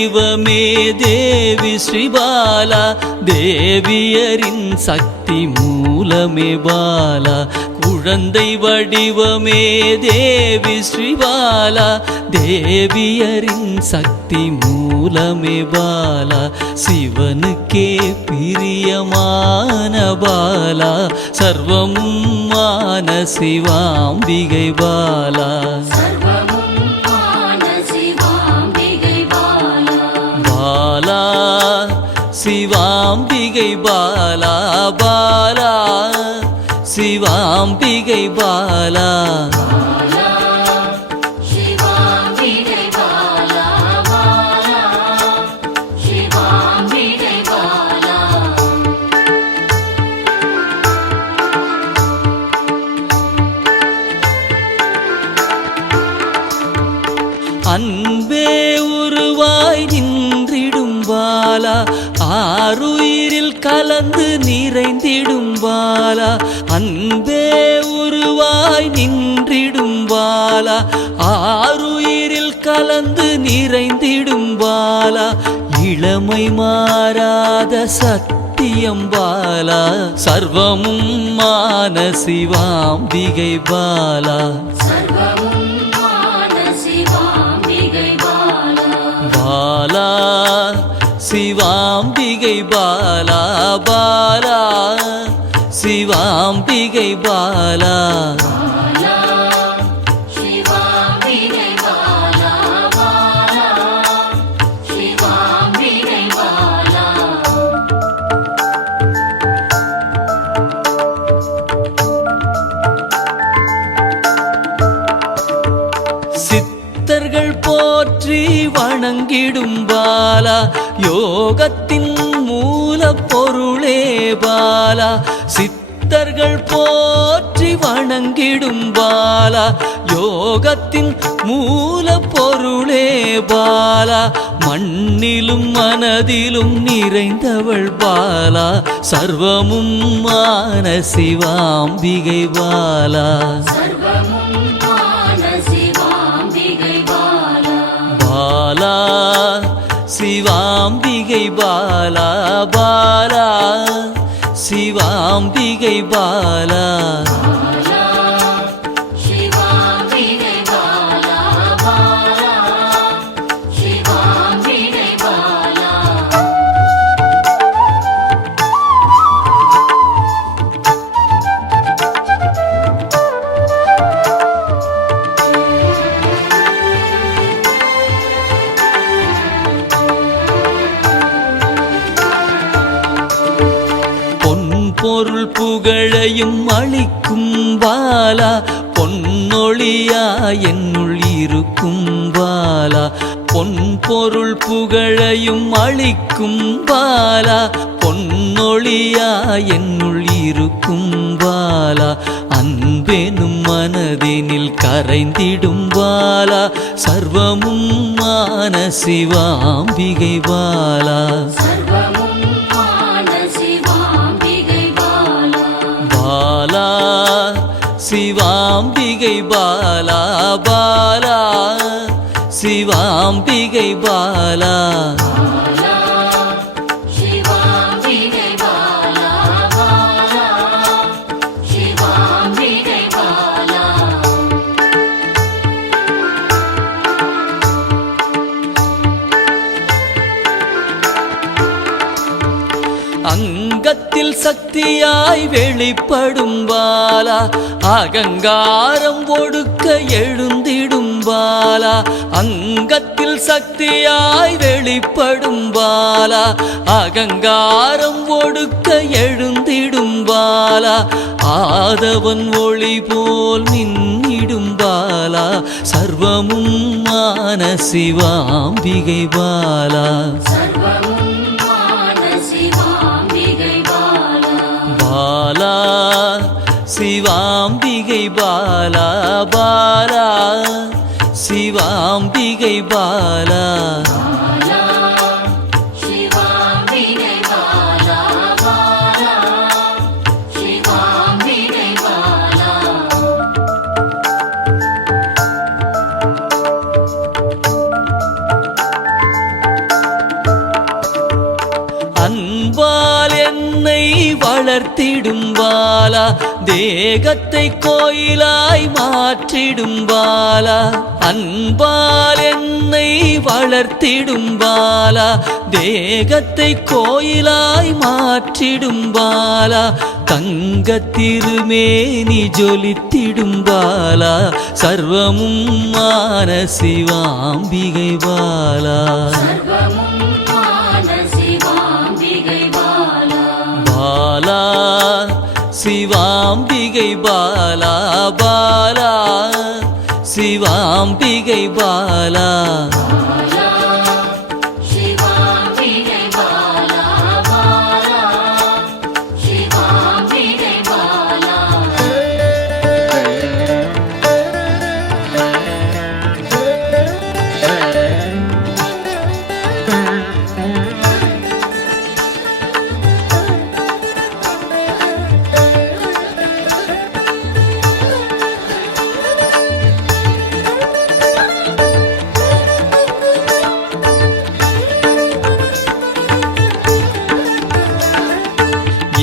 வடிவமே தேவி ஸ்ரீபாலா, தேவியரின் சக்தி மூலமே பாலா. குழந்தை வடிவமே தேவி ஸ்ரீபாலா, தேவியரின் சக்தி மூலமே பாலா. சிவனுக்கே பிரியமான பாலா, சர்வமும் மான சிவாம்பிகை பாலா. பாலா சிவாம்பிகை பாலா, பாலா சிவாம்பிகை பாலா. அன்பே உருவாய் நின்றிடும் பாலா, ஆருயிரில் கலந்து நிறைந்திடும் பாலா. அன்பே உருவாய் நின்றிடும் பாலா, ஆருயிரில் கலந்து நிறைந்திடும் பாலா. இளமை மாறாத சத்தியம் பாலா, சர்வமும் மான சிவாம்பிகை பாலா. பாலா சிவாம்பிகை பாலா, பாலா சிவாம்பிகை பாலா. சித்தர்கள் போற்றி வணங்கிடும் பாலா, யோகத்தின் மூல பொருளே பாலா. சித்தர்கள் போற்றி வணங்கிடும் பாலா, யோகத்தின் மூல பொருளே பாலா. மண்ணிலும் மனதிலும் நிறைந்தவள் பாலா, சர்வமும் மான சிவாம்பிகை பாலா. பாலா சிவாம்பிகை பாலா, பாலா சிவாம்பிகை பாலா. பொருள் புகழையும் அளிக்கும் பாலா, பொன்னொழியா என்னுள் இருக்கும் பாலா. பொன் பொருள் புகழையும் அளிக்கும் பாலா, பொன்னொழியா என்னுள் இருக்கும் பாலா. அன்பெனும் மனதினில் கரைந்திடும் பாலா, சர்வமும் மான சிவாம்பிகை பாலா. பாலா சிவாம்பிகை பாலா, பாலா சிவாம்பிகை பாலா. அங்கத்தில் சக்தியாய் வெளிப்படும் பாலா, அகங்காரம் ஒடுக்க எழுந்திடும் பாலா. அங்கத்தில் சக்தியாய் வெளிப்படும் பாலா, அகங்காரம் ஒடுக்க எழுந்திடும் பாலா. ஆதவன் ஒளி போல் மின்னிடும் பாலா, சர்வமும் மான சிவாம்பிகை பாலா. பாலா சிவாம்பிகை பாலா, பாலா சிவாம்பிகை பாலா. வளர்த்திடும் பாலா தேகத்தை கோயிலாய் மாற்றிடும் பாலா அன்பால் என்னை வளர்த்திடும் பாலா தேகத்தை கோயிலாய் மாற்றிடும் பாலா தங்க திருமேனி ஜொலித்திடும் பாலா சர்வமும் மான சிவாம்பிகை பாலா பாலா சிவாம்பிகை பாலா பாலா சிவாம்பிகை பாலா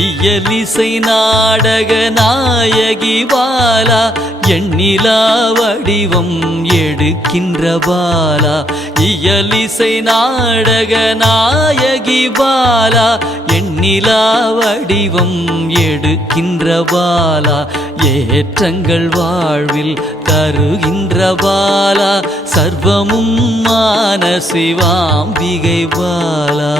இயலிசை நாடக நாயகி பாலா எண்ணிலா வடிவம் எடுக்கின்ற பாலா இயலிசை நாடக நாயகி பாலா எண்ணிலா வடிவம் எடுக்கின்ற பாலா ஏற்றங்கள் வாழ்வில் தருகின்ற பாலா சர்வமும் மான சிவாம்பிகை பாலா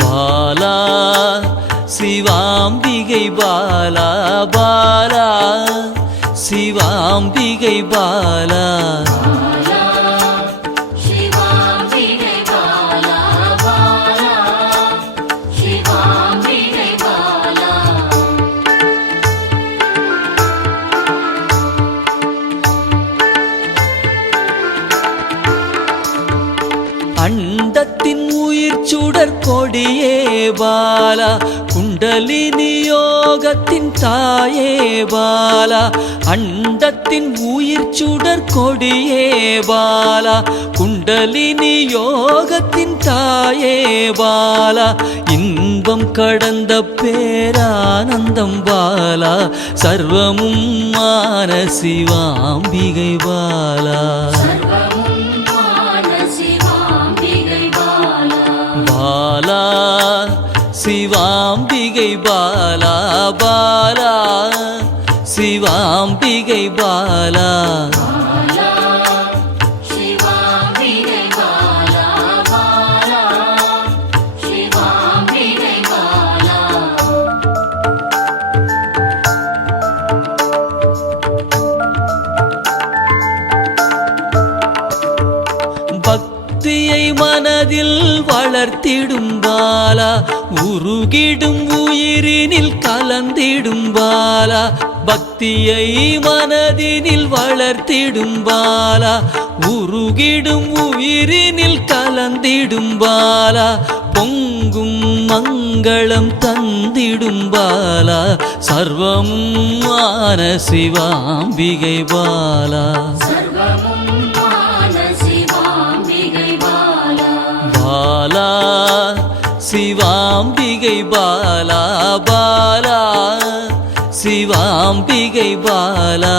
பாலா சிவாம்பிகை பாலா பாலா சிவாம்பிகை பாலா அண்டத்தின் உயிர் சுடர் கொடியே பாலா குண்டலினி யோகத்தின் தாயே பாலா அண்டத்தின் உயிர் சுடர் கொடியே பாலா குண்டலினி யோகத்தின் தாயே பாலா இன்பம் கடந்த பேரானந்தம் பாலா சர்வமும் மான சிவாம்பிகை பாலா பாலா சிவாம்பிகை பாலா பாலா சிவாம்பிகை பாலா பக்தியை மனதில் வளர்த்திடும் பாலா உருகிடும் உயிரினில் கலந்திடும் பாலா பக்தியை மனதினில் வளர்த்திடும் பாலா உருகிடும் உயிரினில் கலந்திடும் பாலா பொங்கும் மங்களம் தந்திடும் பாலா சர்வமும் மான சிவாம்பிகை பாலா பாலா சிவாம்பிகை பாலா பாலா சிவாம்பிகை பாலா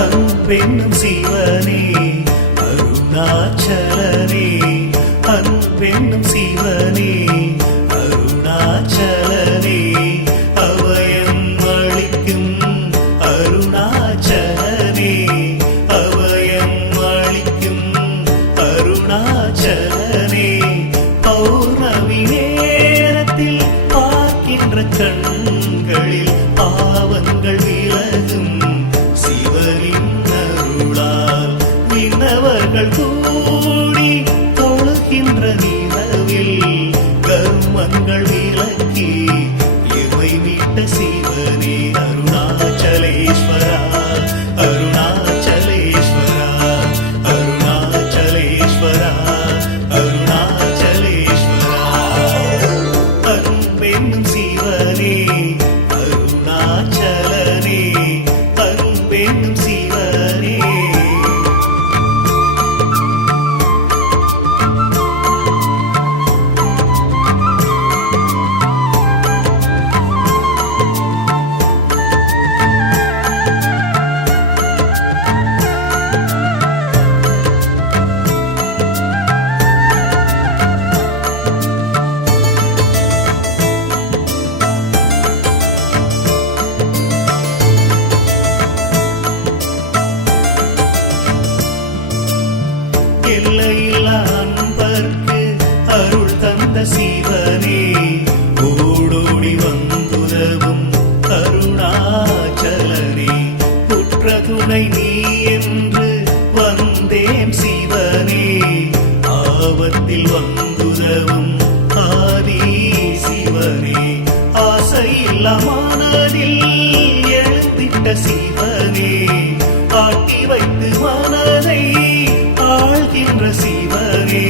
அன்பென்னும் சிவனே அருணாச்சலனே அன்பென்னும் சிவனே அருணாச்சலனே அபயம் அளிக்கும் அருணாச்சலனே அபயம் துணை நீ என்று வந்தேன் சிவனே ஆபத்தில் வந்துதவும் ஆதி சிவனே ஆசையில்லா மனதில் எழுந்திட்ட சிவனே ஆட்டி வைத்து மனதை ஆள்கின்ற சிவனே